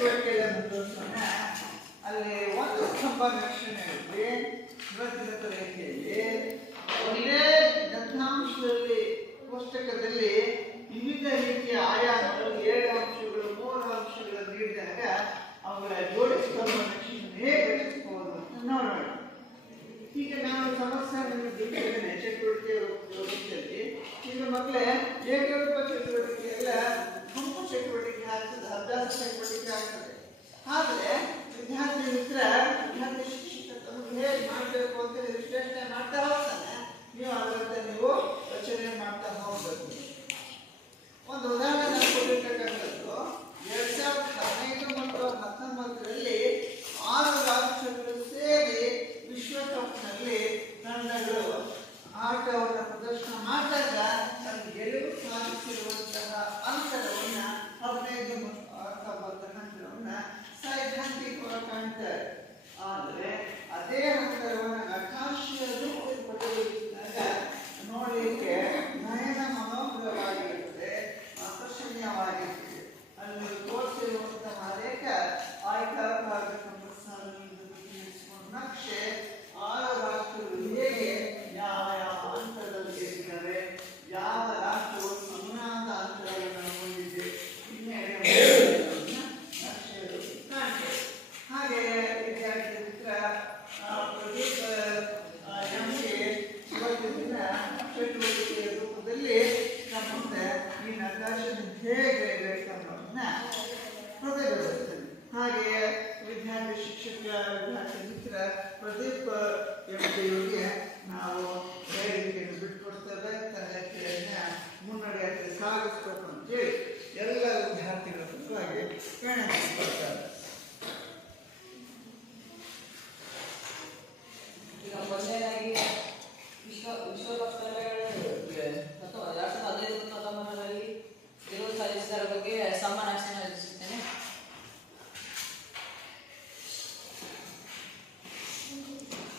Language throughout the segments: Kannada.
ಚಟುವಟಿಕೆಗಳ ಮುಂದುವರಿಸೋಣ. ಅಲ್ಲಿ ಒಂದು ಸ್ತಂಭ ವೀಕ್ಷಣೆಯಲ್ಲಿ ಇವತ್ತಿನ ತರಗತಿಯಲ್ಲಿ ಒಂದೇ ದತ್ತಾಂಶದಲ್ಲಿ ಪುಸ್ತಕದಲ್ಲಿ ವಿವಿಧ ರೀತಿಯ ಆಯಾಮಗಳು 7 ಅಂಶಗಳು 3 ಅಂಶಗಳನ್ನು ನೀಡಿದಾಗ ಅವುಗಳ ಜೋಡಿ ಸ್ತಂಭ ವೀಕ್ಷಣೆ ಹೇಗೆ ರಚಿಸಬಹುದು ಅಂತ ನೋಡೋಣ. ಈಗ ನಾನು ಸಮಸ್ಯೆಯನ್ನು ಬಿಟ್ಟಿದ್ದೇನೆ ಚಟುವಟಿಕೆ ರೂಪದಲ್ಲಿ. ಈಗ ಮಕ್ಕಳೇ ಏಕರೂಪ ಚಟುವಟಿಕೆ ಎಲ್ಲ ಗುಂಪು ಚಟುವಟಿಕೆ ಆಗ್ತದೆ, ಅಭ್ಯಾಸ ಚಟುವಟಿಕೆ ಆಗ್ತದೆ. ಆದರೆ ವಿದ್ಯಾರ್ಥಿ ಮಿತ್ರ ವಿದ್ಯಾರ್ಥಿ ಶಿಕ್ಷಕರು ಹೇಗೆ ಮಾಡಬೇಕು ಅಂತ ವಿಶ್ಲೇಷಣೆ ಮಾಡ್ತಾ ಹೋಗ್ತಾನೆ. ನೀವು ಅದರಂತೆ ನೀವು ರಚನೆ ಮಾಡ್ತಾ ಹೋಗ್ಬೇಕು. ಒಂದು ಉದಾಹರಣೆ ನಾನು ಕೊಟ್ಟಿರ್ತಕ್ಕಂಥದ್ದು 2015 ಮತ್ತು 2019ರಲ್ಲಿ 6 ರಾಷ್ಟ್ರಗಳು ಸೇರಿ ವಿಶ್ವಕಪ್ನಲ್ಲಿ ತಂಡಗಳು ಆಟವನ್ನು ಪ್ರದರ್ಶನ ಮಾಡಿದಾಗ ತನ್ನ ಗೆಲುವು ಸಾಧಿಸಿರುವಂತಹ ಅಂತರವನ್ನು 15 ಮತ್ತು 19 ಅಂತರವನ್ನು ಸೈದ್ಧಾಂತಿಕವಾಗಿ ಕಾಣ್ತಾರೆ. ಆದರೆ ಅದೇ ಅಂತರವನ್ನು ನಕಾಶೆಯ ರೂಪದಲ್ಲಿ ಪಡೆದುಕೊಂಡಾಗ ನೋಡಲಿಕ್ಕೆ ನಯನ ಮನೋಹರವಾಗಿರುತ್ತದೆ, ಆಕರ್ಷಣೀಯವಾಗಿರುತ್ತದೆ. ಅಲ್ಲಿ ತೋರಿಸಿರುವಂತಹ ರೇಖ ಆಯತಾಕಾರ ನಕ್ಷೆ 6 ರಾಷ್ಟ್ರಗಳು ಹೇಗೆ ಯಾವ ಯಾವ ಅಂತರದಲ್ಲಿ ಇರ್ತವೆ, ಯಾವ ರಾಷ್ಟ್ರವು ಸಮನಾದ ಅಂತರಗಳನ್ನು ಹೊಂದಿದೆ ನಕ್ಷೆಗಳು ಕಾಣ್ತವೆ. ಹಾಗೆ ವಿದ್ಯಾರ್ಥಿ ಮಿತ್ರ ಪ್ರದೀಪ್ ಎಂಕೆ ಇವತ್ತಿನ ಚಟುವಟಿಕೆಯ ರೂಪದಲ್ಲಿ ನಮ್ಮ ಮುಂದೆ ಈ ನಕಾಶೆಯನ್ನು ಹೇಗೆ ಬೇಕನ್ನೋದನ್ನ ಪ್ರತಿಬಿಂಬಿಸ್ತದೆ. ಹಾಗೆ ವಿಜ್ಞಾನ ಶಿಕ್ಷಕ ವಿದ್ಯಾರ್ಥಿ ಮಿತ್ರ ಪ್ರದೀಪ್ ಎಂಪಿಯವರಿಗೆ ನಾವು ವೇದಿಕೆಯನ್ನು ಬಿಟ್ಟುಕೊಡ್ತೇವೆ. ತರಗತಿಯನ್ನು ಮುನ್ನಡೆಯಕ್ಕೆ ಸಾಗಿಸಬೇಕು ಅಂತೇಳಿ ಎಲ್ಲ ವಿದ್ಯಾರ್ಥಿಗಳ ಪರವಾಗಿ ವಿನಂತಿಸಿಕೊಳ್ತಾರೆ. ಈಗ ಮೊದಲನೇದಾಗಿ ವಿಶ್ವಕಪ್ ಮತ್ತು 2015-19ರಲ್ಲಿ ಗೆಲುವು ಸಾಧಿಸಿದರ ಬಗ್ಗೆ ಸಮಾನಾಕ್ಷೆಯನ್ನು ರಚಿಸುತ್ತೇನೆ.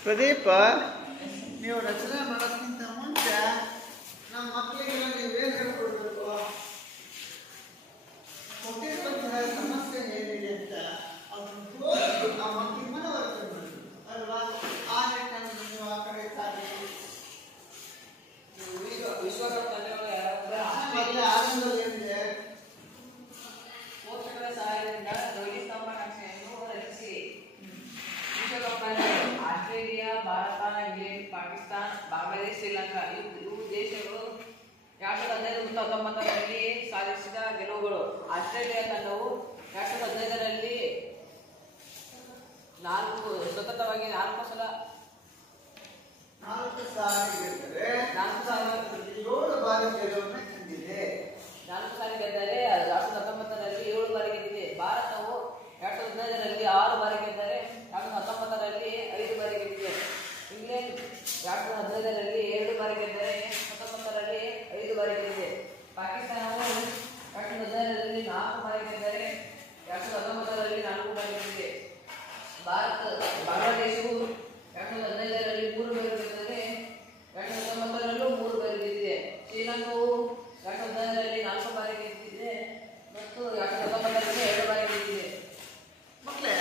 ಪ್ರದೀಪ, ನೀವು ರಚನೆ ಮಾಡೋದಕ್ಕಿಂತ ಮುಂಚೆ ನಮ್ಮ ಮಕ್ಕಳಿಗೆಲ್ಲ ನೀವೇನು ಹೇಳ್ಕೊಡ್ಬೇಕು, ಕೊಟ್ಟಿರುವಂತಹ ಸಮಸ್ಯೆ ಏನಿದೆ ಅಂತ ಅದನ್ನು ತೋರಿಸಿ ಆ ಮಕ್ಕಳಿಗೆ ಮನವರಿಕೆ ಮಾಡಬೇಕು ಅಲ್ವಾ? ಆ ನಿಟ್ಟಿನಲ್ಲಿ ನೀವು ಆ ಕಡೆ ಸಾಗಿ ಈಗ ವಿಶ್ವಕಪ್ ತಂಡಗಳು ಮೊದಲೇ ಆರಂಭದಲ್ಲಿ ಏನಿದೆ, ಪೋಷಕರ ಸಹಾಯದಿಂದ ಜೋಡಿ ಸ್ತಂಭ ನಕ್ಷೆಯನ್ನು ರಚಿಸಿ. ವಿಶ್ವಕಪ್ನಲ್ಲಿ ಆಸ್ಟ್ರೇಲಿಯಾ, ಭಾರತ, ಇಂಗ್ಲೆಂಡ್, ಪಾಕಿಸ್ತಾನ, ಬಾಂಗ್ಲಾದೇಶ, ಶ್ರೀಲಂಕಾ ಇವು ದೇಶಗಳು 2015 ಮತ್ತು 2019ರಲ್ಲಿ ಸಾಧಿಸಿದ ಗೆಲುವುಗಳು. ಆಸ್ಟ್ರೇಲಿಯಾ ತಂಡವು 2015ರಲ್ಲಿ ಸತತವಾಗಿ 4 ಸಲ 4 ಸಾರಿ ಗೆದ್ದರೆ 7 ಬಾರಿ ಗೆಲುವನ್ನು ಕಂಡಿದೆ. 4 ಸಾರಿ ಗೆದ್ದರೆ 2019ರಲ್ಲಿ 7 ಬಾರಿ ಗೆದ್ದಿದೆ. ಭಾರತವು 2015ರಲ್ಲಿ 6 ಬಾರಿ ಗೆದ್ದರೆ 2019ರಲ್ಲಿ 5 ಬಾರಿ ಗೆದ್ದಿದೆ. ಇಂಗ್ಲೆಂಡ್ 2015ರಲ್ಲಿ 2 ಬಾರಿ ಗೆದ್ದರೆ 2019ರಲ್ಲಿ 5 ಬಾರಿ ಗೆದ್ದಿದೆ. ಪಾಕಿಸ್ತಾನವು 2015ರಲ್ಲಿ 4 ಬಾರಿ ಗೆದ್ದರೆ 2019ರಲ್ಲಿ 4 ಬಾರಿ ಗೆದ್ದಿದೆ. ಬಾಂಗ್ಲಾದೇಶವು 2015ರಲ್ಲಿ 3 ಬಾರಿ ಗೆದ್ದರೆ 2019ರಲ್ಲೂ 3 ಬಾರಿ ಗೆದ್ದಿದೆ. ಶ್ರೀಲಂಕಾವು 2015ರಲ್ಲಿ 4 ಬಾರಿ ಗೆದ್ದಿದೆ ಮತ್ತು 2019ರಲ್ಲಿ 2 ಬಾರಿ ಗೆದ್ದಿದೆ. ಮಕ್ಕಳೇ,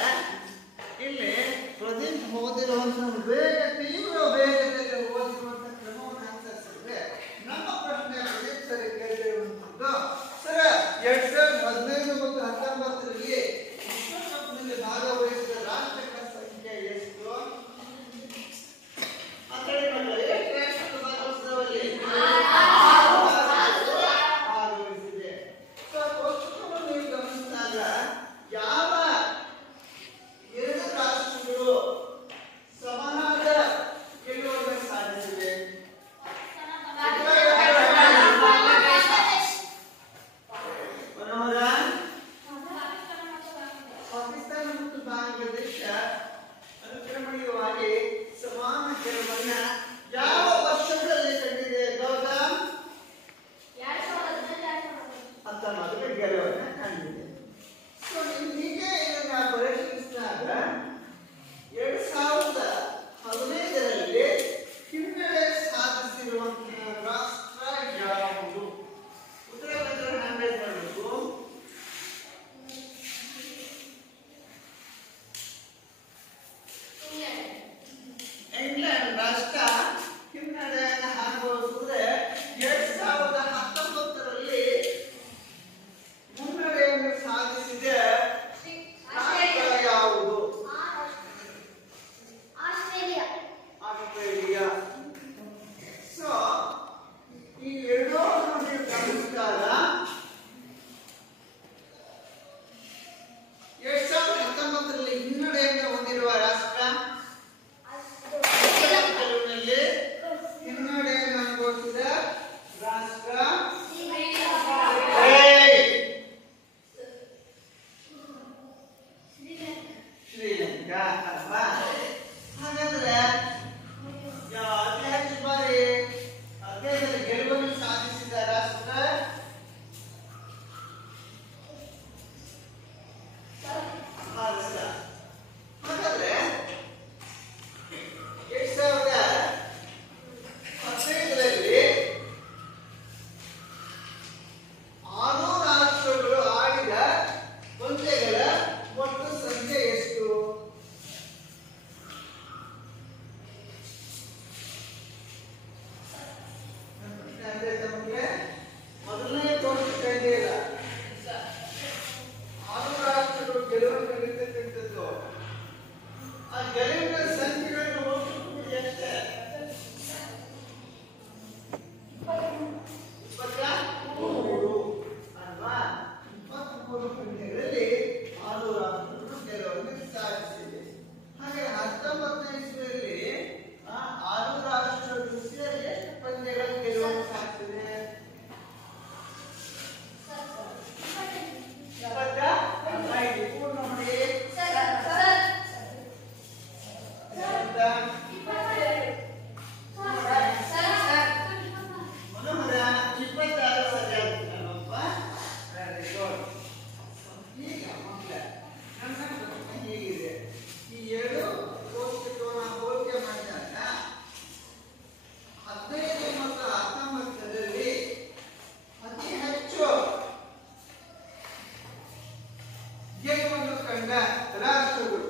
ಇಲ್ಲಿ ಪ್ರದೀಪ್ ಓದಿರುವಂತಹ ತೀವ್ರ ವೇಗದಲ್ಲಿ ಓದಿರುವಂತಹ ಕ್ರಮವನ್ನು ಅನುಸರಿಸಿದ್ರೆ ನಮ್ಮ ಪ್ರಶ್ನೆ ಪ್ರದೀಪ್ ಸರಿ ಕೇಳಿರುವಂಥದ್ದು, ಸರ್ 2015 ಮತ್ತು 19ರಲ್ಲಿ ವಿಶ್ವಕಪ್ನಲ್ಲಿ ಭಾಗವಹಿಸಿದ ರಾಷ್ಟ್ರಗಳ ಸಂಖ್ಯೆ ಎಷ್ಟು ಅಂತ ಹೇಳಿ ಎಷ್ಟು ರಾಷ್ಟ್ರಗಳು ಭಾಗವಹಿಸಿದವಲ್ಲಿ ಭಾಗವಹಿಸಿದೆ. ಪುಸ್ತಕವನ್ನು ನೀವು ಗಮನಿಸಿದಾಗ ಯಾವ 2 ರಾಷ್ಟ್ರಗಳು ಸಮಾನದ ಗೆಲುವನ್ನು ಸಾಧಿಸಿವೆ? ಮನೋಹರ, ಪಾಕಿಸ್ತಾನ ಮತ್ತು ಬಾಂಗ್ಲಾದೇಶ ಅನುಕ್ರಮಣೀಯವಾಗಿ ಸಮಾನ ಗೆಲುವನ್ನ ಯಾವ ವರ್ಷಗಳಲ್ಲಿ ಕಂಡಿದೆ? ಗೌತಮ್ 19 ಗೆಲುವನ್ನ ಕಂಡಿದೆ. ಸೊ ನೀವು ಹೀಗೆ ಇದನ್ನ ಪರಿಶೀಲಿಸಿದಾಗ 2015ರಲ್ಲಿ ಹಿನ್ನಡೆ ಸಾಧಿಸಿರುವಂತಹ ರಾಷ್ಟ್ರ ಯಾವುದು? ಉತ್ತರವನ್ನು ಹ್ಯಾಂಡಲ್ ಮಾಡಬೇಕು. ಅಲ್ವಾ? ಹಾಗಾದ್ರೆ ಅತಿ ಹೆಚ್ಚು ಬಾರಿ ಅಧ್ಯಯನದಲ್ಲಿ ಗೆಲುವನ್ನು ಸಾಧಿಸಿದ ರಾಷ್ಟ್ರ ಭಾರತ. ಹಾಗಾದ್ರೆ 2015ರಲ್ಲಿ 6 ರಾಷ್ಟ್ರಗಳು ಆಡಿದ ಪಂದ್ಯಗಳ ಒಟ್ಟು ಸಂಖ್ಯೆ ಎಷ್ಟು? ಮೊದಲನೇ ತೋರಿಸ್ತಾ ಇದೆಯಲ್ಲ, 6 ರಾಷ್ಟ್ರಗಳು ಗೆಲುವನ್ನು ಗಳಿರ್ತಕ್ಕಂಥದ್ದು. ಆ ಗೆಲುವಿನ ಸಂಖ್ಯೆಗಳನ್ನು ಒಟ್ಟು ಕೂಡಿ ಎಷ್ಟೇ? 23 ಅಲ್ವಾ? 23 ಪಂದ್ಯಗಳಲ್ಲಿ 6 ರಾಷ್ಟ್ರಗಳು ಗೆಲುವನ್ನು ಸಾಧಿಸಿವೆ. ಹಾಗೆ 19ನೇ ಇಸ್ವಿಯಲ್ಲಿ 6 ರಾಷ್ಟ್ರಗಳು ಸೇರಿ ಎಷ್ಟು ಪಂದ್ಯಗಳ ಗೆಲುವನ್ನು ಸಾಧಿಸಿದೆ? 25 ಪೂರ್ಣ ಮಾಡಿ. ಮನೋಹರ 26 ಸರಿಯಾಗಿತ್ತಲ್ವಪ್ಪ? Very good. ಈಗ ಮಕ್ಕಳ ನನ್ನ ಪ್ರಶ್ನೆ ಹೀಗಿದೆ, ಈ 7 ಕೋಷ್ಟಕವನ್ನು ಹೋಲಿಕೆ ಮಾಡಿದಾಗ 15 ಮತ್ತು 19ರಲ್ಲಿ ಅತಿ ಹೆಚ್ಚು ಗೆಲುವನ್ನು ಕಂಡ ರಾಷ್ಟ್ರಗಳು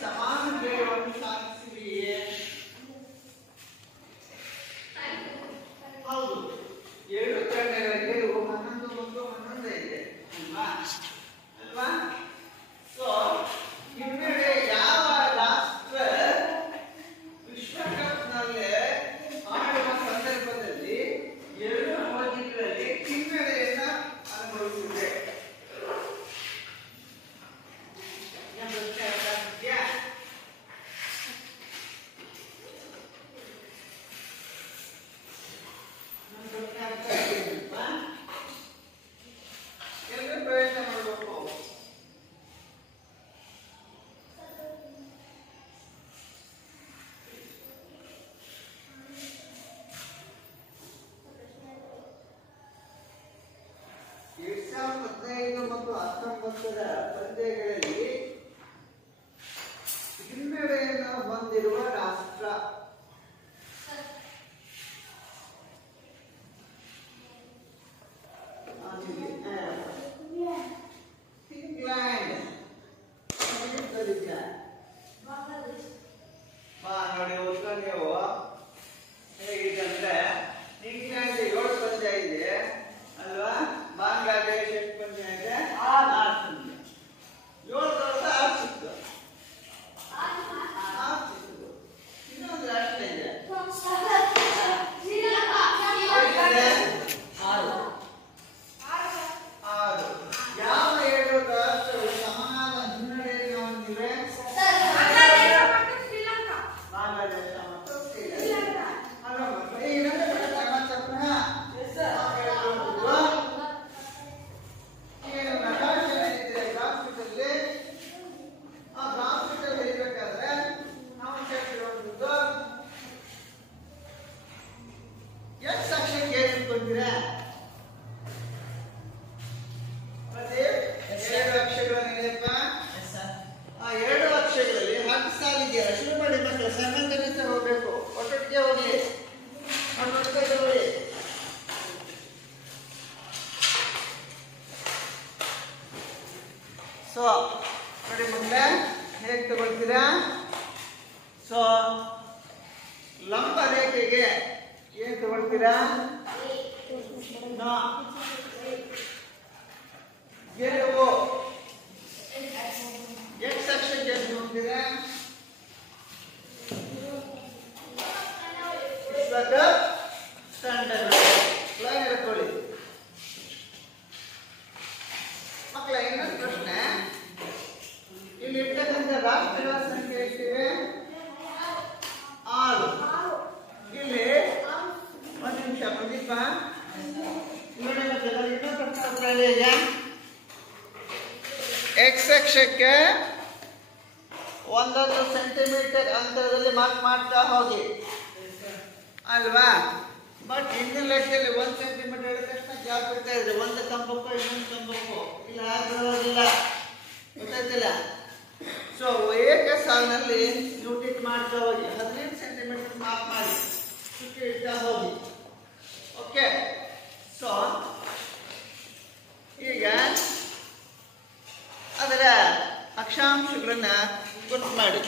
ಸಮಾನ ಗೆಲುವನ್ನು ಸಾಧಿಸಿದೆಯೇ? ಹೌದು, 7 ತಂಡಗಳ ಗೆಲುವು 11-11 ಇದೆ ಅಲ್ವಾ? ಸೊ ಹಿನ್ನಡೆ ಯಾವ ರಾಷ್ಟ್ರ ವಿಶ್ವಕಪ್ನಲ್ಲಿ ಆಡುವ ಸಂದರ್ಭದಲ್ಲಿ 2 ಅವಧಿಗಳಲ್ಲಿ ಹಿನ್ನಡೆಯನ್ನ ಅನುಭವಿಸಿದೆ? ಪ್ರಯತ್ನ ಮಾಡಬೇಕು. ಮತ್ತು 19ರ ಪಂದ್ಯಗಳಲ್ಲಿ ಹಿನ್ನಡೆಯನ್ನು ಹೊಂದಿರುವ ರಾಷ್ಟ್ರ ಇಂಗ್ಲೆಂಡ್. ನೋಡಿ ಉತ್ತರ ನೀವು ಹೇಗಿದೆ ಅಂದ್ರೆ, ಇಂಗ್ಲೆಂಡ್ 7 ಪಂದ್ಯ ಇದೆ ಅಲ್ವಾ? ಬಾಂಗ್ಲಾದೇಶ ಎಷ್ಟು ಪಂದ್ಯ ಇದೆ? 6 ಪಂದ್ಯ. ಸೊ ನೋಡಿ ಮಕ್ಕಳೇ ಹೇಗೆ ತಗೊಳ್ತೀರಾ? ಸೊ ಲಂಬ ರೇಖೆಗೆ ಏನು ತಗೊಳ್ತೀರಾ? ಗೆಲುವು ಎಕ್ಸ್ ಅಕ್ಷಕ್ಕೆ ಏನು ತಗೊಳ್ತೀರಾ? ತಂಡಗಳು ಲೈನ್ ಹಿಡ್ಕೊಳ್ಳಿ ಮಕ್ಕಳ. ಇನ್ನೊಂದು ಪ್ರಶ್ನೆ, ಇಲ್ಲಿ ಇರ್ತಕ್ಕಂಥ ರಾಷ್ಟ್ರಗಳ ಸಂಖ್ಯೆ ಎಷ್ಟಿವೆ? 6. ಇಲ್ಲಿ ಒಂದು ನಿಮಿಷ ಪ್ರದೀಪ ನೋಡಿ. ಇನ್ನೊಂದು ಪ್ರಶ್ನೆ ಇದೆಯಾ? ಎಕ್ಸ್ ಅಕ್ಷಕ್ಕೆ 1 ಸೆಂಟಿಮೀಟರ್ ಅಂತರದಲ್ಲಿ ಮಾರ್ಕ್ ಮಾಡ್ತಾ ಹೋಗಿ ಅಲ್ವಾ? ಬಟ್ ಹಿಂದಿನ ಲೆಕ್ಕದಲ್ಲಿ 1 ಸೆಂಟಿಮೀಟರ್ ಹೇಳಿದ ತಕ್ಷಣ ಗ್ಯಾಪ್ ಇರ್ತಾ ಇದೆ. ಒಂದು ಕಂಬಕ್ಕೂ ಇನ್ನೊಂದು ಕಂಬಕ್ಕೂ ಇಲ್ಲ ಆಗಿರೋದಿಲ್ಲ, ಗೊತ್ತಾಯ್ತಿಲ್ಲ? ಸೊ ಏಕ ಸಾಲಿನಲ್ಲಿ ನೀವು ಟಿಕ್ ಮಾಡ್ತಾ ಹೋಗಿ 15 ಸೆಂಟಿಮೀಟರ್ ಮಾರ್ಕ್ ಮಾಡಿ ಸುತ್ತಿ ಇಡ್ತಾ ಹೋಗಿ. ಓಕೆ. ಸೊ ಈಗ ಅದರ ಅಕ್ಷಾಂಶಗಳನ್ನ ಗುರ್ತು ಮಾಡಿ.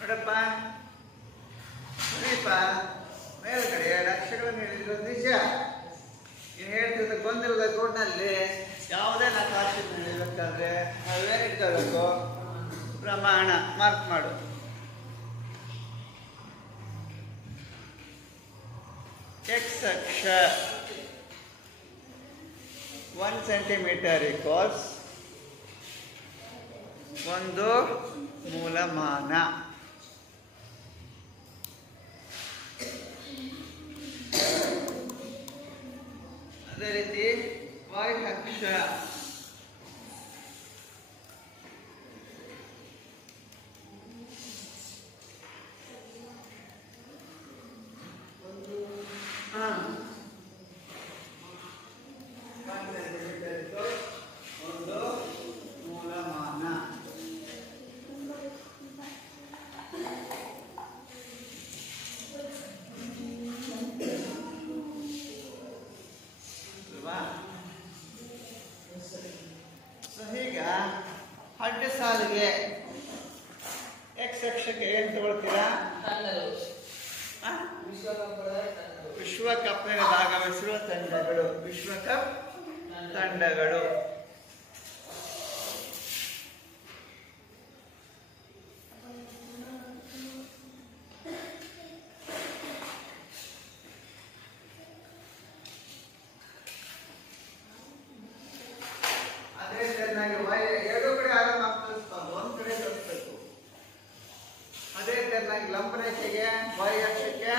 ನೋಡಪ್ಪ ಸುದೀಪ, ಮೇಲ್ಗಡೆ 2 ಅಕ್ಷರಗಳನ್ನು ಹೇಳಿದ್ರು ನಿಜ. ನೀವು ಹೇಳ್ತಿದ್ದ ಗೊಂದಲದ ಗೋಡ್ನಲ್ಲಿ ಯಾವುದೇ ನಕಾಶೆಯನ್ನು ಹೇಳಬೇಕಾದ್ರೆ ನಾವೇನು ಇಟ್ಕೋಬೇಕು? ಪ್ರಮಾಣ ಮಾರ್ಕ್ ಮಾಡು. ಎಕ್ಸ್ ಅಕ್ಷ 1 ಸೆಂಟಿಮೀಟರ್ ಈಕ್ವಲ್ಸ್ 1 ಮೂಲಮಾನ. ಅದೇ ರೀತಿ y ಅಕ್ಷ 1 ಸೆಂಟಿಮೀಟರ್ ಈಕ್ವಲ್ಸ್ 1 ಮೂಲಮಾನ. ಈಗ ಅಡ್ಡ ಸಾಲಿಗೆ ಎಕ್ಸ್ ಅಕ್ಷಕ್ಕೆ ಏನು ತಗೊಳ್ತೀರಾ? ವಿಶ್ವಕಪ್ನಲ್ಲಿ ಭಾಗವಹಿಸಿರುವ ತಂಡಗಳು. ವಿಶ್ವಕಪ್ ತಂಡಗಳು. ಅದೇ ಚೆನ್ನಾಗಿ ಎರಡು ಕಡೆ ಆರಾಮ ತೋರಿಸ್ಬಾರ್ದು, ಒಂದ್ ಕಡೆ ತೋರಿಸ್ಬೇಕು. ಅದೇ ಚೆನ್ನಾಗಿ ಲಂಬ ರೇಖೆಗೆ y ಅಕ್ಷಕ್ಕೆ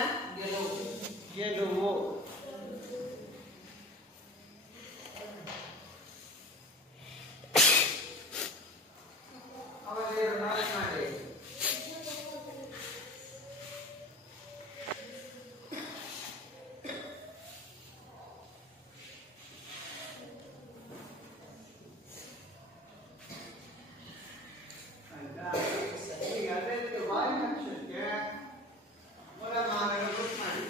ಗೆಲುವು. ಅವರಿಗೆ ಮಾರ್ಕ್ ಮಾಡಿ. ಈಗ ಅದೇ y ಅಕ್ಷಕ್ಕೆ ಮೂಲಮಾನಗಳು ಗುರುತು ಮಾಡಿ.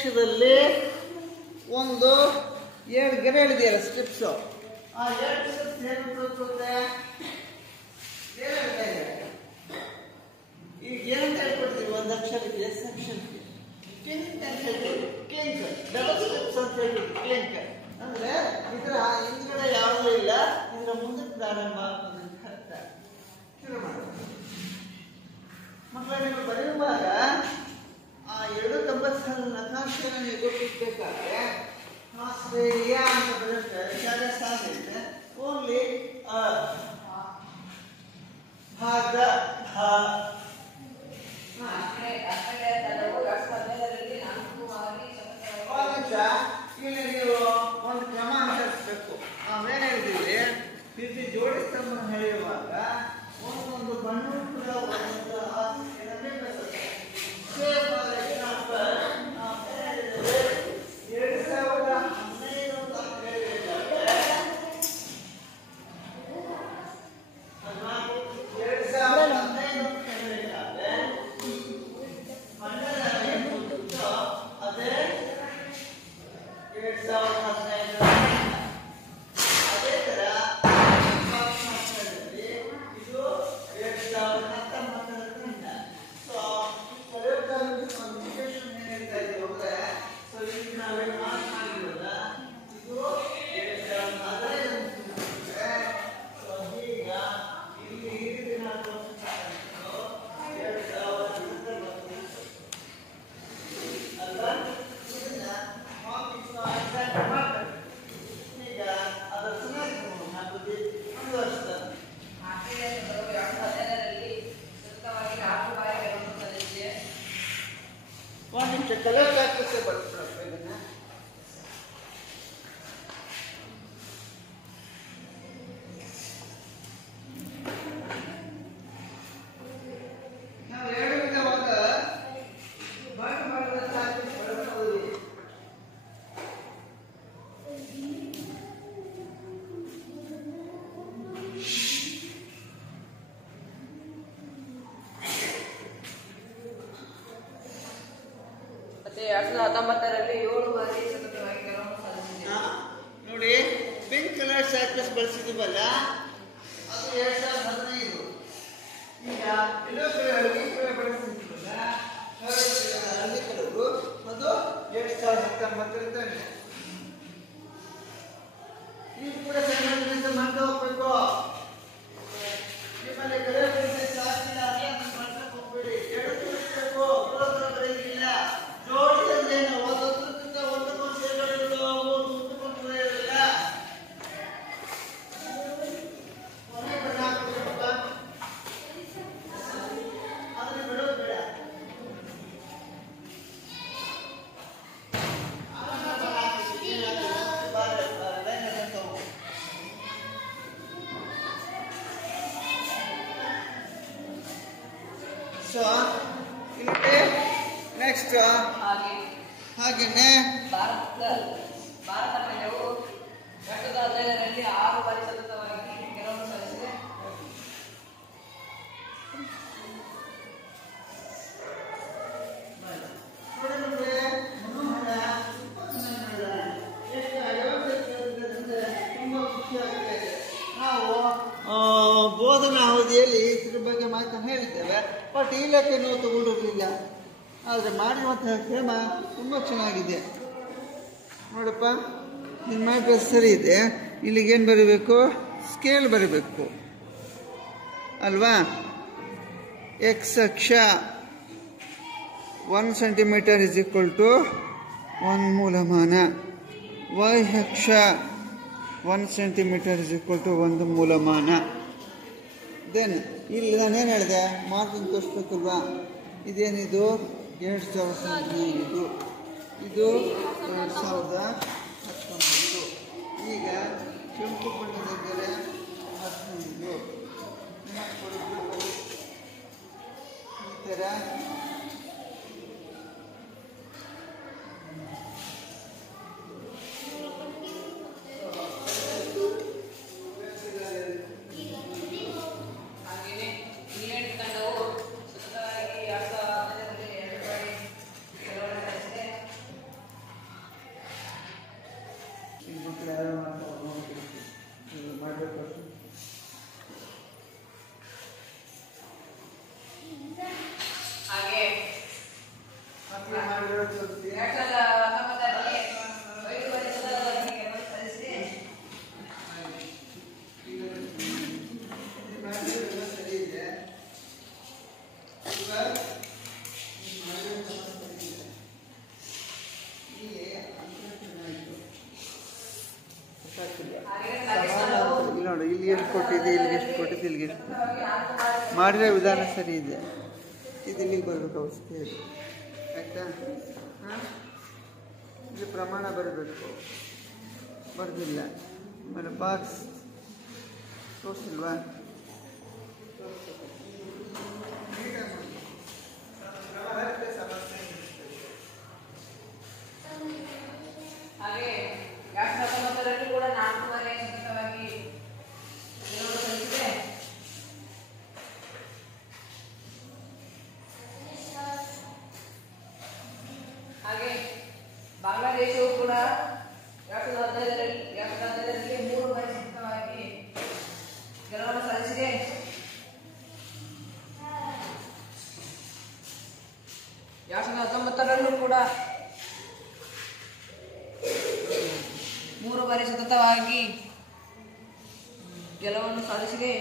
ಅಕ್ಷದಲ್ಲಿ ಒಂದು 7 ಗೆರೆ ಹಿಡಿದೆಯಲ್ಲ ಸ್ಟ್ರಿಪ್ಸು. ಆ 7 ಸ್ಟ್ರಿಪ್ಸ್ ಏನು ತೋರಿಸುತ್ತೆ? ಏನು ಹೇಳ್ತಾ ಇದೆ? ಈಗ ಏನಂತ ಹೇಳ್ಕೊಡ್ತೀವಿ ಒಂದು ಅಕ್ಷರಕ್ಕೆ? ಎಸ್ ಅಕ್ಷರಕ್ಕೆ ಕ್ಲಿಂಕ್ ಅಂತ ಹೇಳ್ತೀವಿ. ಕ್ಲಿಂಕ್ ಡಬಲ್ ಸ್ಟ್ರಿಪ್ಸ್ ಅಂತ ಹೇಳ್ತೀವಿ. ಕ್ಲಿಂಕ್ ಅಂದ್ರೆ ಇದರ ಹಿಂದ್ಗಡೆ ಯಾವುದೂ ಇಲ್ಲ, ಇದರ ಮುಂದೆ ಪ್ರಾರಂಭ ಆಗೋದಂತ ಅರ್ಥ. ಶುರು ಮಾಡೋದು. ಮಕ್ಕಳ ನೀವು ಬರೆಯುವಾಗ ಆ 2 ಕಂಬಸ್ಥಾನ ನಕಾಶೆಯನ್ನು ನೀವು ಗೊತ್ತಿರ್ಬೇಕಾದ್ರೆ ಆಸ್ಟ್ರೇಲಿಯಾ ಅಂತ ಬರುತ್ತೆ. ಶಾಲೆ ಸಾಧ್ಯ ಓನ್ಲಿ ಭಾಗ ಇಲ್ಲಿ ನೀವು ಒಂದು ಕ್ರಮ ಅನುಸರಿಸಬೇಕು. ಆಮೇಲೆ ಹೇಳಿದ್ದೀವಿ ಇಲ್ಲಿ ಜೋಡಿ ಸ್ತಂಭ ಹೇಳುವಾಗ ಒಂದೊಂದು ಬಣ್ಣ ಕೂಡ ಒಂದೊಂದು ಏನಂದ್ರೆ ಬರುತ್ತೆ. 2015 ಅಂತ ಹೇಳಿದ್ದಾರೆ ಅಲ್ವಾ? 2015 ಅಂತ ಹೇಳಿದ್ದಾರೆ. ಮಂಡಲ ಅದೇ 2015. ಅದೇ ತರ ಇದು 2019. ಸೊ ಕಮ್ಯುನಿಕೇಶನ್ ಏನ್ ಹೇಳ್ತಾ ಇದ್ದೀವಿ ಅಂದ್ರೆ, ಸೊ ಈಗ ನಾವೇನು ಮಾತನಾಡಿರೋದ ಇದು 2015. ಸೊ ಈಗ ಇಲ್ಲಿ ಈ ದಿನ 2019 ಅಲ್ವಾ? ಇದನ್ನ ಈಗ ಅದರ ಸುನಾಗಿ ಮುಂದುವರಿಸ್ತಾರೆ. ಒಂದು ನಿಮಿಷ ಕಲರ್ ಪ್ರಾಕ್ಟೀಸ್ ಬರ್ತಾರೆ. ಇದನ್ನ ನಾವು 2 ವಿಧವಾದ ಬಣ್ಣದ ಪ್ರಾಕ್ಟೀಸ್ ಬಳಸಬಹುದು. ಮತ್ತೆ 2019ರಲ್ಲಿ 7 ಬಾರಿ ಸತತವಾಗಿ ಗೆಲುವನ್ನು ಸಾಧಿಸಿದೆ. ನೋಡಿ, ಪಿಂಕ್ ಕಲರ್ ಸ್ಯಾಕ್ಲೆಸ್ ಬಳಸಿದೀವಲ್ಲ, ಅದು 2015. ಈಗ ಎಲ್ಲೋ ಕಲರ್ ಹಳದಿ ಕಲರ್ ಬಳಸಿದ್ವಲ್ಲ, ಹಳದಿ ಕಲರು, ಅದು 2019. ನೀವು ಕೂಡ ಸಣ್ಣ ಮಾಡ್ತಾ ಹೋಗ್ಬೇಕು. ನಿಮ್ಮಲ್ಲಿ ಕಲರ್ ಪೆನ್ಸಿಲ್ ಆಗ್ತಿಲ್ಲ ಅಂದ್ರೆ ಅದನ್ನ ಮಾಡ್ತಾ ಹೋಗ್ಬೇಡಿ. 2 ತೋರಿಸ್ಬೇಕು, ಬರೆಯಿಲ್ಲ. ಜೋಡಿಯಲ್ಲೇನು ಒಂದೊಂದಕ್ಕಿಂತ ಒಂದಕ್ಕೊಂದು ಸೇರಿಗಳು ಮುಂದಕ್ಕೊಂದು ಇರಲಿಲ್ಲ. ಕೊನೆ ಬಣ್ಣ ಹಾಕ್ಬೇಕಪ್ಪ, ಅದನ್ನ ಬಿಡೋದು ಬೇಡ. ಸೊ ಇಲ್ಲಿ ನೆಕ್ಸ್ಟ್ ಹಾಗೇನೆ ಭಾರತ ತಂಡವು 2015ರಲ್ಲಿ 6 ಬಾರಿ ಸತತವಾಗಿ ಗೆಲುವನ್ನು ಸಾಧಿಸಿದೆ. ತುಂಬಾ ಖುಷಿ ಆಗ್ತಾ ಇದೆ. ನಾವು ಬೋಧನಾ ಅವಧಿಯಲ್ಲಿ ಇದ್ರ ಬಗ್ಗೆ ಮಾತನ್ನು ಹೇಳಿದ್ದೇವೆ, ಬಟ್ ಈ ಲೆಕ್ಕ ನಾವು ತಗೊಂಡಿರಲಿಲ್ಲ. ಆದರೆ ಮಾಡಿರುವಂತಹ ಕ್ರಮ ತುಂಬ ಚೆನ್ನಾಗಿದೆ. ನೋಡಪ್ಪ, ನಿಮ್ಮ ಮಾಡಿದ ಸರಿ ಇದೆ. ಇಲ್ಲಿಗೇನು ಬರೀಬೇಕು? ಸ್ಕೇಲ್ ಬರೀಬೇಕು ಅಲ್ವಾ? ಎಕ್ಸ್ ಅಕ್ಷ 1 ಸೆಂಟಿಮೀಟರ್ ಇಸ್ ಈಕ್ವಲ್ ಟು 1 ಮೂಲಮಾನ. ವೈ ಅಕ್ಷ 1 ಸೆಂಟಿಮೀಟರ್ ಇಸ್ ಈಕ್ವಲ್ ಟು 1 ಮೂಲಮಾನ. ದೆನ್ ಇಲ್ಲಿ ನಾನೇನು ಹೇಳಿದೆ? ಮಾರ್ಕಿಂಗ್ ತೋರಿಸ್ಬೇಕಲ್ವಾ? ಇದೇನಿದು? 2015. ಇದು 2019. ಈಗ ಕೆಂಪು ಬಣ್ಣದ ಗೆರೆ 15. ಈ ಥರ ಇಲ್ಲಿಗೆ ಎಷ್ಟು ಕೊಟ್ಟಿದ್ದು ಇಲ್ಲಿಗೆ ಎಷ್ಟು ಮಾಡಿರೋ ವಿಧಾನ ಸರಿ ಇದೆ. ಇದು ಇಲ್ಲಿಗೆ ಬರಬೇಕು ಔಷಧಿ ಆಯಿತಾ. ಹಾಂ, ಇಲ್ಲಿ ಪ್ರಮಾಣ ಬರಬೇಕು, ಬರೆದಿಲ್ಲ. ಆಮೇಲೆ ಬಾಕ್ಸ್ ತೋರಿಸಿಲ್ವಾ? ಹಾಗೆ 2019ರಲ್ಲಿ ಕೂಡ 4 ಬಾರಿ ಸತತವಾಗಿ ಗೆಲುವು ಸಾಧಿಸಿದೆ. ಹಾಗೆ ಬಾಂಗ್ಲಾದೇಶವು ಕೂಡ 2015ರಲ್ಲಿ 3 ಬಾರಿ ಸತತವಾಗಿ ಗೆಲುವನ್ನು ಸಾಧಿಸಿದೆ. 2019ರಲ್ಲೂ ಕೂಡ 3 ಬಾರಿ ಸತತವಾಗಿ ಗೆಲುವನ್ನು ಸಾಧಿಸಿದೆ.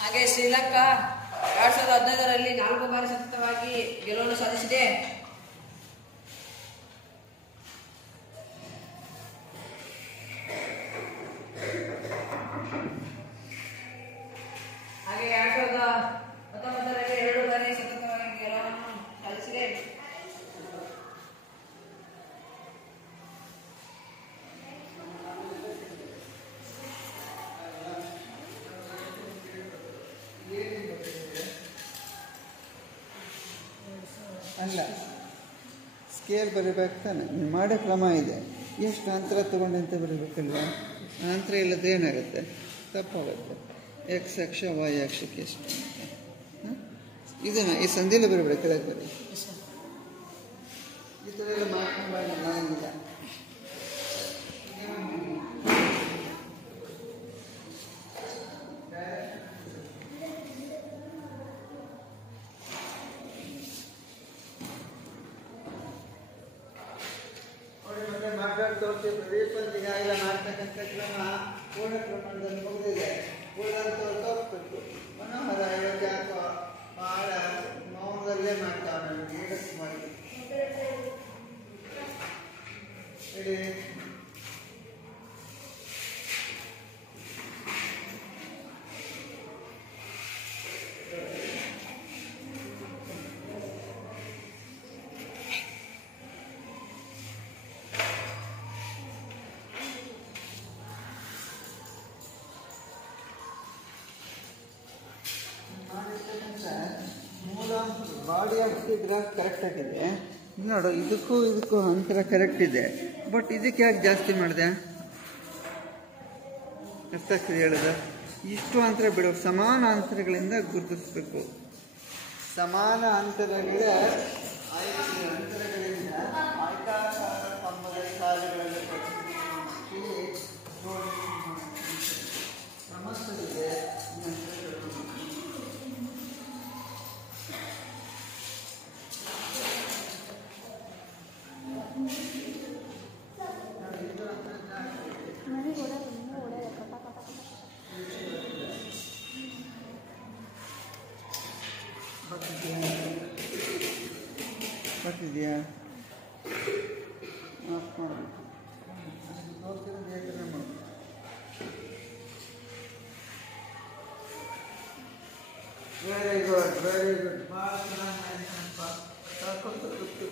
ಹಾಗೆ ಶ್ರೀಲಂಕಾ 2015ರಲ್ಲಿ 4 ಬಾರಿ ಸತತವಾಗಿ ಗೆಲುವನ್ನು ಸಾಧಿಸಿದೆ. ಹಾಗೆ 2019ರಲ್ಲಿ 2 ಬಾರಿ ಸತತವಾಗಿ ಗೆಲುವನ್ನು ಸಾಧಿಸಿದೆ. ಅಲ್ಲ, ಸ್ಕೇಲ್ ಬರೀಬೇಕು ತಾನೆ. ನೀವು ಮಾಡೋ ಕ್ರಮ ಇದೆ. ಎಷ್ಟು ಅಂತರ ತೊಗೊಂಡು ಅಂತ ಬರೀಬೇಕಲ್ವ? ಅಂತರ ಇಲ್ಲದೆ ಏನಾಗುತ್ತೆ? ತಪ್ಪಾಗುತ್ತೆ. ಎಕ್ಸ್ ಅಕ್ಷ ವಾಯ್ ಅಕ್ಷಕ್ಕೆ ಎಷ್ಟು ಅಂತ ಇದನ್ನು ಈ ಸಂಧಿಯಲ್ಲಿ ಬರಬೇಡಿ, ಕೆಳಗೆ ಬರೀ. ಈ ಥರ ಎಲ್ಲ ಮಾಡ್ಕೊಂಡು ಮಾಡಂಗಿಲ್ಲ. ಪ್ರದೀಪಂದಿಗೆ ಎಲ್ಲ ಮಾಡ್ತಕ್ಕಂಥ ಕ್ರಮ ಪೂರ್ಣ ಪ್ರಮಾಣದಲ್ಲಿ ಮುಗಿದಿದೆ. ಪೂರ್ಣಂತವ್ರು ತೋರಿಸ್ಬೇಕು. ಮನೋಹರ ಇವತ್ತು ಯಾಕೋ ಭಾಳ ಮೌನದಲ್ಲೇ ಮಾಡ್ತಾವೆ. ನನಗೆ ಏಡಕ್ಕೆ ಮಾಡಿ ಹೇಳಿ. ಮೂಲ body of the graph correct ಆಗಿದೆ. ನೋಡು, ಇದಕ್ಕೂ ಅಂತರ ಕರೆಕ್ಟ್ ಇದೆ. ಬಟ್ ಇದಕ್ಕೆ ಯಾಕೆ ಜಾಸ್ತಿ ಮಾಡಿದೆ? ಅರ್ಥ ಆಗ್ತದೆ ಹೇಳೋದು? ಇಷ್ಟು ಅಂತರ ಬಿಡು, ಸಮಾನ ಅಂತರಗಳಿಂದ ಗುರುತಿಸ್ಬೇಕು. ಸಮಾನ ಅಂತರಗಳ ಅಂತರಗಳಿಂದ ಆಯತಾಕಾರ ಕಂಬದ ಸಾಲುಗಳಲ್ಲಿ ಸಮಸ್ಯೆ ಬರ್ತಿದೆಯಾ? Very good, very good. ಭಾಳ ಚೆನ್ನಾಗಿ ಸಾಕಷ್ಟು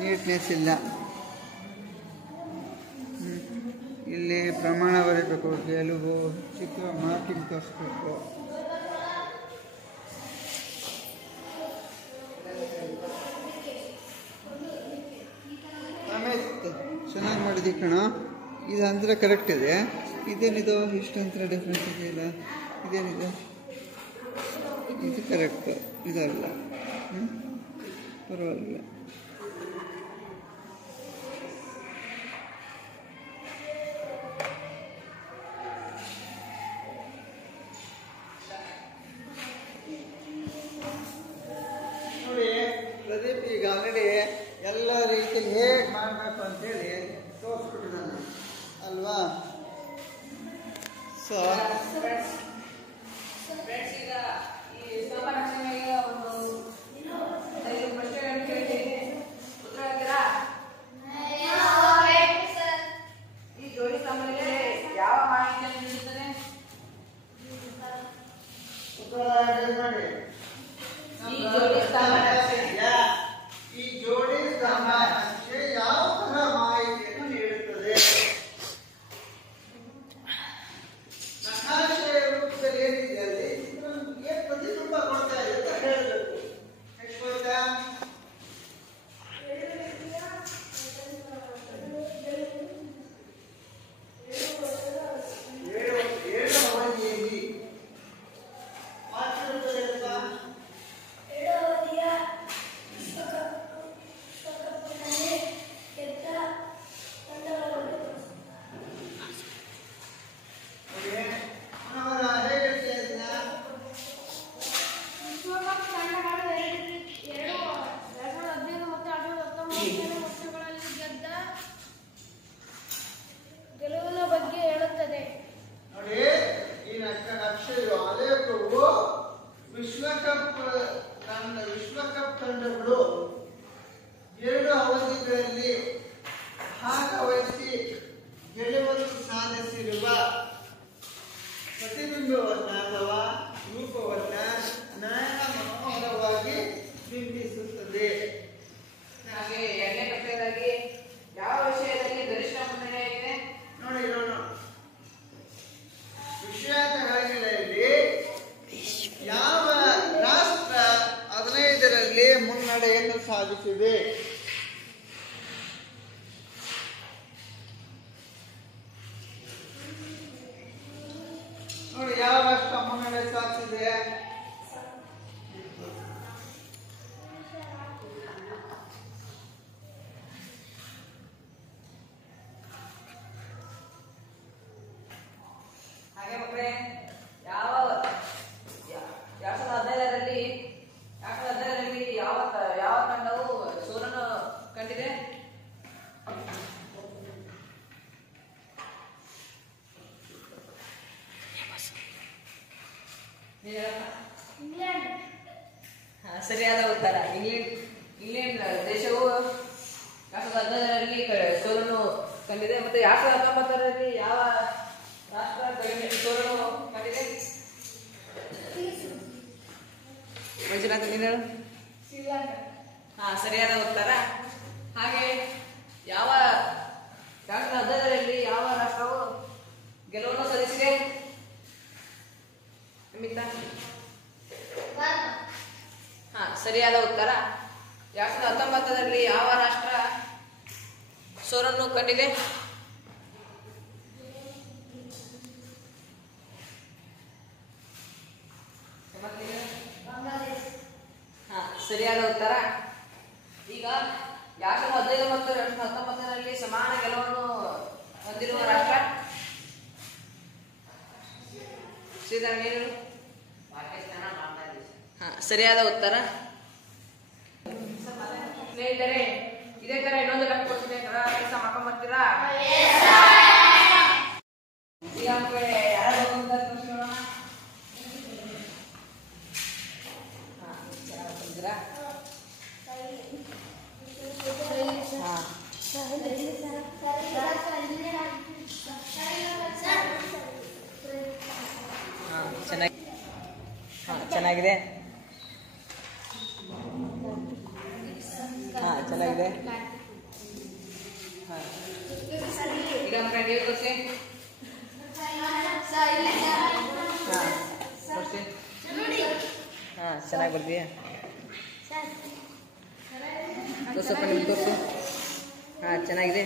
ನೀಟ್ನೆಸ್ ಇಲ್ಲ. ಇಲ್ಲಿ ಪ್ರಮಾಣ ಬರೀಬೇಕು, ಗೆಲುವು ಚಿತ್ರ ಮಾರ್ಕಿಂಗ್ ತೋರಿಸ್ಬೇಕು. ಆಮೇಲೆ ಚೆನ್ನಾಗಿ ಮಾಡಿದಿ ಕಣ. ಇದು ಅಂತರ ಕರೆಕ್ಟ್ ಇದೆ. ಇದೇನಿದು ಇಷ್ಟು ಅಂತರ ಡಿಫ್ರೆನ್ಸ್ ಇದೆಯಲ್ಲ, ಇದೇನಿದೆ? ಇದು ಕರೆಕ್ಟ್, ಇದಲ್ಲ. ಪರವಾಗಿಲ್ಲ. ನೋಡಿ ಪ್ರದೀಪ್ ಈಗ ಆಲ್ರೆಡಿ ಎಲ್ಲ ರೀತಿಯಲ್ಲಿ ಹೇಗೆ ಮಾಡಬೇಕು ಅಂತೇಳಿ ತೋರಿಸ್ಬಿಟ್ಟಿದ್ದಾನೆ ಅಲ್ವಾ? ಸೊ ಈಗ ಈ ಸ್ತಂಭನಾಕ್ಷರಿಗೆ ಒಂದು 5 ಪ್ರಶ್ನೆಗಳನ್ನು ಕೇಳ್ತೀನಿ, ಉತ್ತರ ಹೇಳ್ತೀರಾ? ಈ ಜೋಡಿ ಸ್ತಂಭಗಳಿಗೆ ಯಾವ ಮಾಹಿತಿಯನ್ನು ನೀಡುತ್ತದೆ? ನೋಡಿ, ಈ ಜೋಡಿ ಸ್ತಂಭನಾಕ್ಷೆ ಈ ಜೋಡಿ ಸ್ತಂಭನಾಕ್ಷೆ ಯಾವ ತರ ಮಾಹಿತಿಯನ್ನು ನೀಡುತ್ತದೆ? ನಕಾಶೆಯ ರೂಪದಲ್ಲಿ ಏನಿದೆ ಅಲ್ಲಿ ಚಿತ್ರಕ್ಕೆ ಪ್ರತಿರೂಪ ಕೊಡ್ತಾ ಇದೆ ಅಂತ ಹೇಳಬೇಕು. ಎಷ್ಟು ಗೊತ್ತಾ? ಏಳು ಅವಧಿಯಲ್ಲಿ ಮಾತೃರೂಪದಲ್ಲಿರುವ ಗೆಲುವಿನ ಬಗ್ಗೆ ಹೇಳುತ್ತದೆ. ನೋಡಿ, ಈ ನಕ್ಷೆಯು ಆಲೇಖವು ವಿಶ್ವಕಪ್ ತಂಡಗಳು 2 ಅವಧಿಗಳಲ್ಲಿ ಭಾಗವಹಿಸಿ ಗೆಲುವನ್ನು ಸಾಧಿಸಿರುವ ಪ್ರತಿಬಿಂಬವನ್ನ ಅಥವಾ ರೂಪವನ್ನ ನಯನ ಮನೋಹರವಾಗಿ ಬಿಂಬಿಸುತ್ತದೆ. ಹಾಗೆ 2ನೇ ಪ್ರಶ್ನೆಯಾಗಿ ಯಾವ ವಿಷಯದಲ್ಲಿ ಗರಿಷ್ಠ ಮುನ್ನಡೆ ಇದೆ? ನೋಡಿ ವಿಷಯಗಳಲ್ಲಿ ಯಾವ ರಾಷ್ಟ್ರ 15ರಲ್ಲಿ ಮುನ್ನಡೆಯನ್ನು ಸಾಧಿಸಿದೆ? ನೋಡಿ, ಯಾವ ರಾಷ್ಟ್ರ ಮುನ್ನಡೆ ಸಾಧಿಸಿದೆ? ಹಾಗೆ ಮಕ್ಕಳೇ, ಯಾವ 2015ರಲ್ಲಿ ಯಾವ ತಂಡವು ಸೋಲನ್ನು ಕಂಡಿದೆ? ಇಂಗ್ಲೆಂಡ್. ಸರಿಯಾದ ಉತ್ತರ ಇಂಗ್ಲೆಂಡ್ ದೇಶವು 2015ರಲ್ಲಿ ಸೋಲನ್ನು ಕಂಡಿದೆ. ಮತ್ತು 2019ರಲ್ಲಿ ಯಾವ ರಾಷ್ಟ್ರ ಸೋಲನ್ನು ಕಂಡಿದೆ? ಮಂಜುನಾಥ್, ನೀನು ಹೇಳು. ಶ್ರೀಲಂಕಾ. ಸರಿಯಾದ ಉತ್ತರ. ಹಾಗೆ ಯಾವ 2015ರಲ್ಲಿ ಯಾವ ರಾಷ್ಟ್ರವು ಗೆಲುವನ್ನು ಸಾಧಿಸಿದೆ? ಅಮಿತಾ? ಸರಿಯಾದ ಉತ್ತರ. 2019ರಲ್ಲಿ ಯಾವ ರಾಷ್ಟ್ರ ಸೋಲನ್ನು ಕಂಡಿದೆ? ಬಾಂಗ್ಲಾದೇಶ್. ಸರಿಯಾದ ಉತ್ತರ. ಈಗ 2015 ಮತ್ತು 2019ರಲ್ಲಿ ಸಮಾನ ಗೆಲುವನ್ನು ಹೊಂದಿರುವ ರಾಷ್ಟ್ರ? ಶ್ರೀಧರ್, ನೀನು? ಸರಿಯಾದ ಉತ್ತರ. ಸ್ನೇಹಿತರೆ, ಇದೇ ತರ ಇನ್ನೊಂದು ಲೆಕ್ಕ ಕೊಡ್ತೀನಿ, ಕೆಲಸ ಮಾಡ್ಕೊಂಡ್ಬರ್ತೀರಾ? ಈಗ ಮಕ್ಕಳೇ, ಯಾರು ತೋರಿಸಿ ನೋಡೋಣ. ಚೆನ್ನಾಗಿ ಬಂದಿರಾ? ಚೆನ್ನಾಗಿದೆ. ಚೆನ್ನಾಗಿದೆ. ಈಗ ಮಕ್ಕಳೇ, ನೀವು ತೋರಿಸಿ. ತೋರಿಸಿ. ಚೆನ್ನಾಗಿ ಬರ್ತೀಯಾ? ತೋರ್ಸಪ್ಪ, ನೀವು ತೋರಿಸಿ. ಚೆನ್ನಾಗಿದೆ.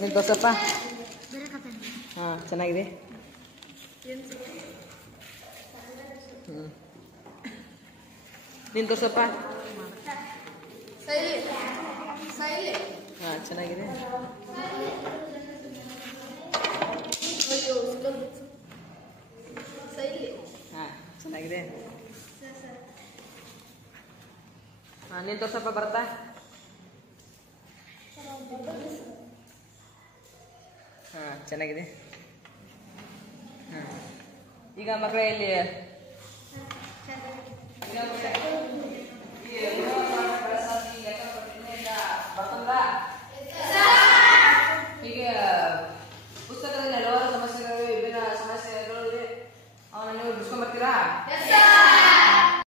ನೀನು ತೋರ್ಸಪ್ಪ. ಚೆನ್ನಾಗಿದೆ. ಹ್ಞೂ ನೀನು ತೋರ್ಸಪ್ಪ. ಹಾಂ ಚೆನ್ನಾಗಿದೆ. ಹಾಂ ಚೆನ್ನಾಗಿದೆ. ಹಾಂ ನೀನು ತೋರ್ಸಪ್ಪ ಬರ್ತಾ. ಹಾಂ ಚೆನ್ನಾಗಿದೆ. ಹಾಂ ಈಗ ಮಕ್ಕಳೇ ಇಲ್ಲಿ